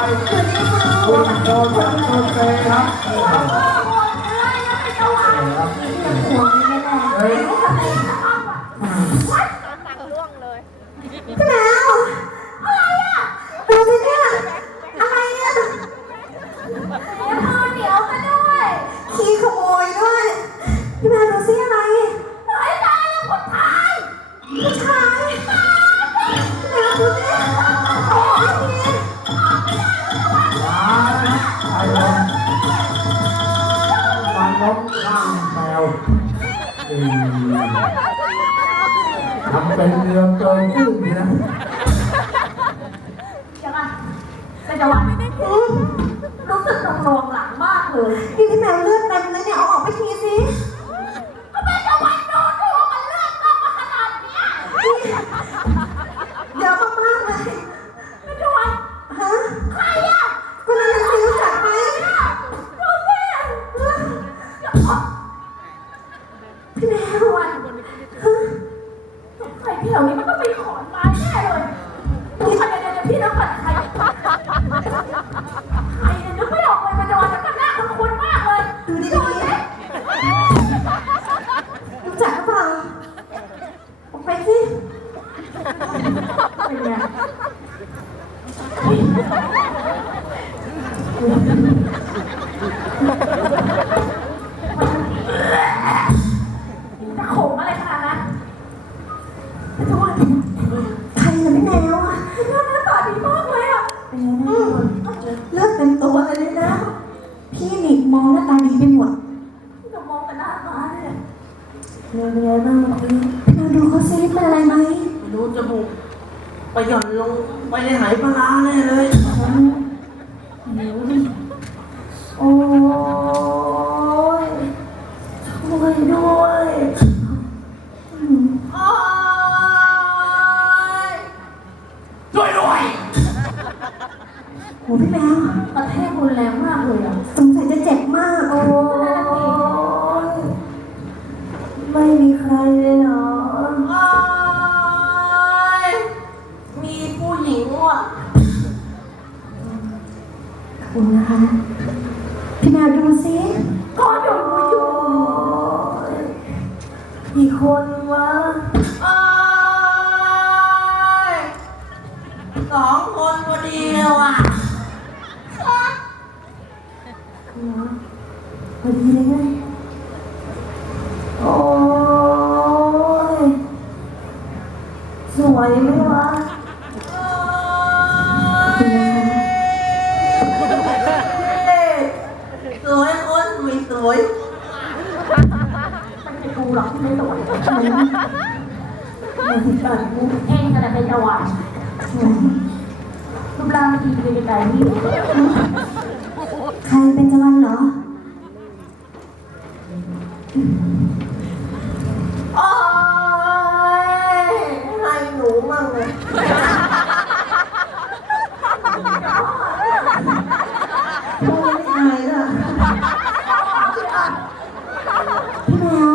คุณโคจันโคเซครับเฮ้ยพี่แมวอะไรอะดูสิเนี่ยอะไรเนี่ยเดี๋ยวมาด้วยขี้ขโมยด้วยพี่แมวดูสิอะไรไอ้ตายแล้วผู้ชายผู้ชาย ทำเป็นเรือเกินครึ่งนี่นะยังไงเป็นจังหวะอืมรู้สึกตรงรวงหลังมากเลย พี่พี่แมว เป็นจังหวะใครน่ะพี่แมวอะหน้าตาดีมากเลยอะอืมเลือดเต็มตัวเลยเนี่ยนะ พี่นี่มองหน้าตาดีไปหมดจะมองแต่หน้าตาเนี่ยเป็นไงบ้างพี่เราดูเขาซิเป็นอะไรไหมรู้จมูกไปหย่อนลงไปในไหปลาร้าแน่เลย อะขอบคุณนะคะ พี่แมวดูซิก็อยู่อยู่กี่คนวะโอ๊ยสองคนพอดีเลยว่ะพอดีเลยไงโอ้ยสวยไหมวะ มันติดตัดมุกเองจะเป็นจังหวะรูปร่างไม่ดีเลยไกลๆนี่ใครเป็นจวันเหรอ โอ๊ยให้หนูมั่งเลย โอ้ยไม่อายเลยพี่แมว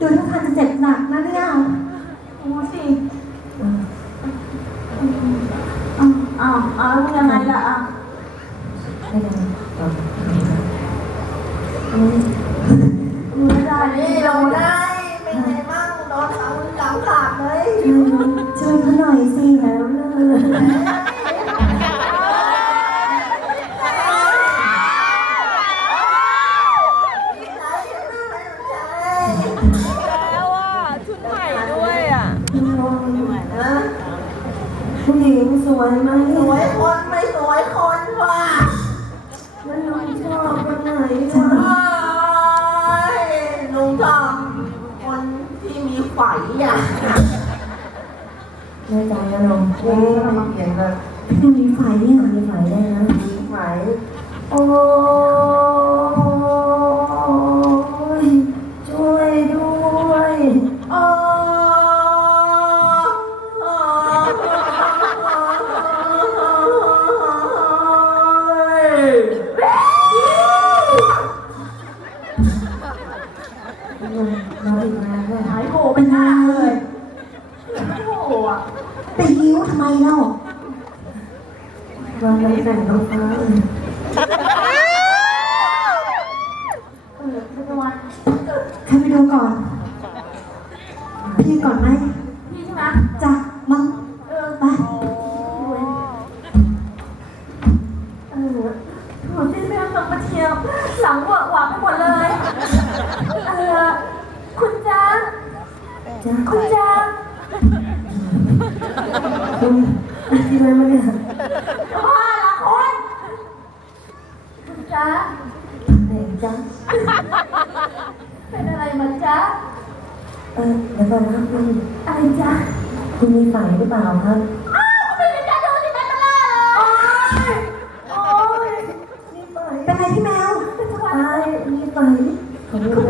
ดูท่าทางจะเจ็บหนักนะเนี่ย ดูสิ อ้าวอ้าวอ้าวแล้วยังไงล่ะอะไม่ได้ดูไม่ได้นี่นี่เราเราได้ได้ เป็นไงบ้างโดนทำกำขาดเลยช่วยเขาหน่อยสิแล้วเลย แล้วอะชุดใหม่ด้วยอะ ผู้หญิงสวยไหมสวยคนไม่สวยคนว่ะแล้วน้องชอบคนไหนเฮ้วะยลุงทอมคนที่มีไฝอะแน่ใจนะน้องโอ้ยเก่งเลยพี่มีไฟเนี่ยมีไฟได้นะมีไฝโอ้ ไปยิ้วทำไมเล่ามันไม่แฟข่งน้องฟ้าเลยเออเป็นตะวันใครไปดูก่อน พี่ก่อนไหมพี่ใช่ไหมจ้ะมังเออไปเออโหที่ไม่ต้องมาเที่ยวหลังเวอะหวาไปหมดเลยเออคุณจ้าจ้ะคุณจ้า ไรมาเนี่ยว่าละคนคุณจ้าไหนจ้ะเป็นอะไรมาจ้าเออเดี๋ยวก่อนนะคุณอะไรจ้าคุณมีไฟหรือเปล่าครับอ้าวคุณเป็นจ้าดูสิแม่ตะล่าเลยโอ้ยมีไฟเป็นไงพี่แมวเป็นตะวันไฟมีไฟของคุณ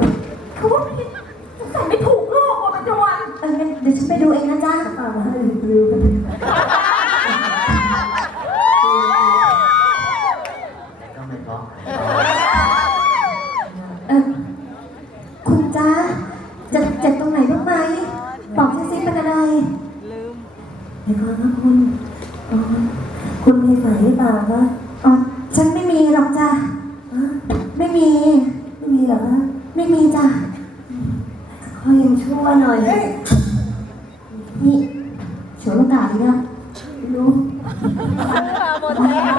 ดี๋ยวก่อนนะคุณอ๋อคุณมีไฟหรือเปล่าคะอ๋อฉันไม่มีหรอกจ้ะฮะไม่มี ไม่มีเหรอคะไม่มีจ้ะขอยังชั่วหน่อยนี่ฉวยโอกาสดีนะรู้หมดแล้ว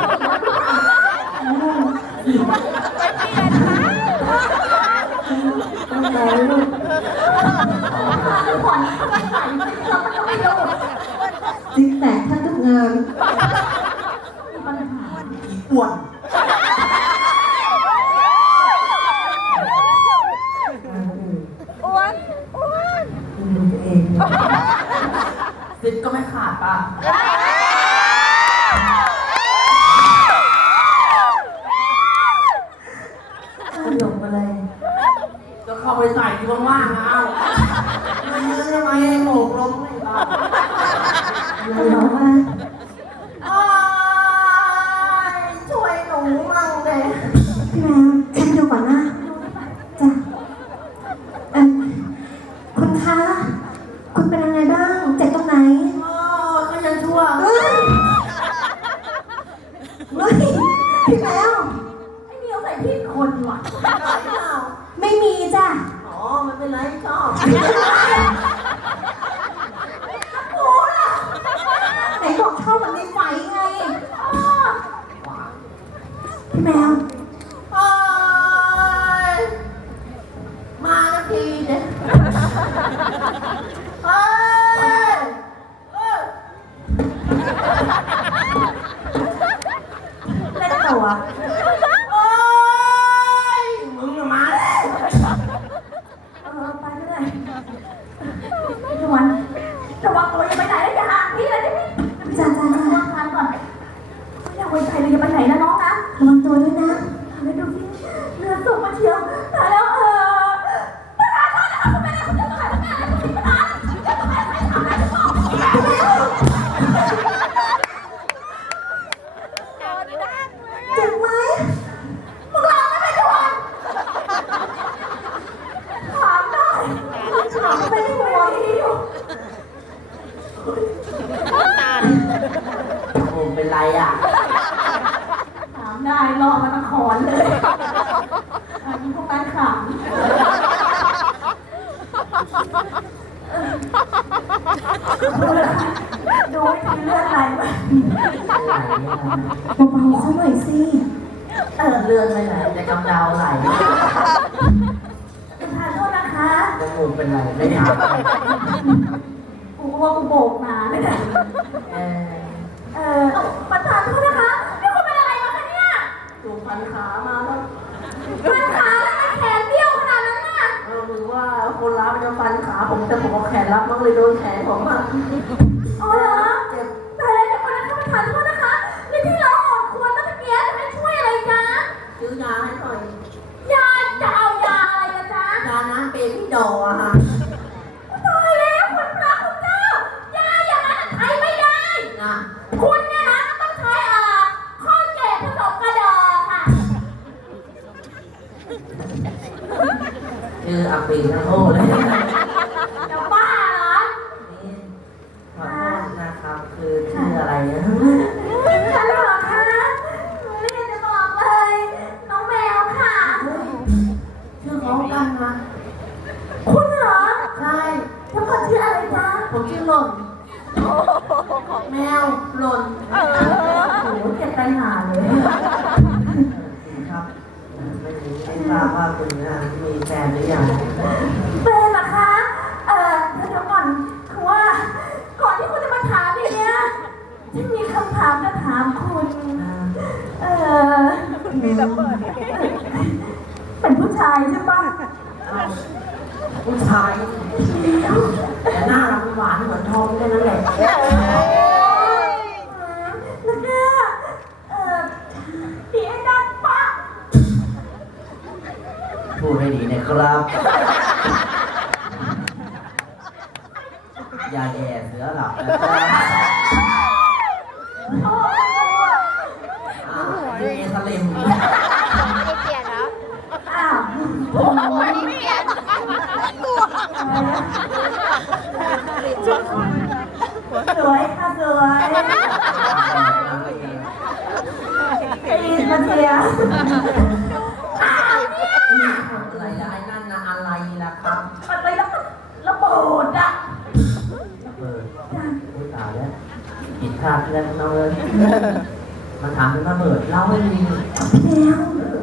ต้องใจลูกผ่อนไม่ใส่ไม่เจอมันก็ไม่รู้จิ๊กแตกท่านทุกงานมีปัญหาอีอ้วน เป็นยังไงบ้าง เจ็บตรงไหนโอ้ก็ยังชั่วเฮ้ยเฮ้ยพี่แมวไอ้เดียวใส่ผิดคนว่ะไหวเปล่าไม่มีจ้ะ อ๋อไม่เป็นไรชอบ ดูให้ทีเลือดไหลมาเบาๆเขาหน่อยสิเออเรื่องไม่ไหลแต่กำเดาไหลประธานโทษนะคะจมูกเป็นไรไม่ถามกูก็ว่ากูโบกมาเลยนะเออเออประธานโทษนะคะนี่คุณเป็นอะไรมาคะเนี่ยถูกพันขามาแล้วฟันขา คนร้ายมันจะฟันขาผมแต่ผมเอาแขนรับมันเลยโดนแขนผมอะ อ๋อเหรอเจ็บ ตายแล้วเดี๋ยวก่อนนะคะประธานโทษนะคะ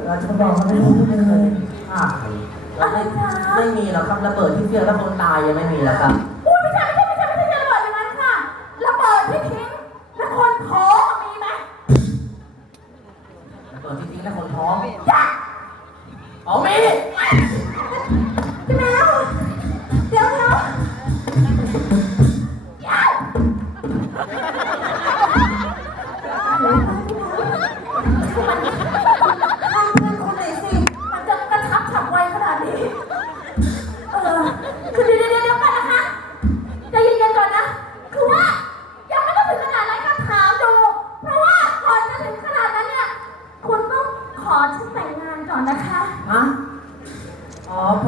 เราจะบอกว่าไม่รู้เลยค่ะอะไม่ไม่มีหรอกครับระเบิดที่เฟี้ยวแล้วคนตายยังไม่มีหรอกครับอุ้ยไม่ใช่ไม่ใช่ไม่ใช่ไม่ใช่ระเบิดอย่างนั้นค่ะระเบิดที่ทิ้งแล้วคนท้องมีไหมระเบิดที่ทิ้งแล้วคนท้องยะเอามีพี่แมวเดี๋ยวเดี๋ยว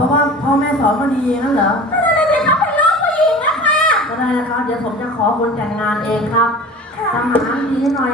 เพราะว่าพ่อแม่สอนมาดีนั่นเหรอไม่ได้เลยเขาเป็นลูกผู้หญิงนะคะก็ได้นะครับ เดี๋ยวผมจะขอคนแต่งงานเองครับทำอานารดีหน่อย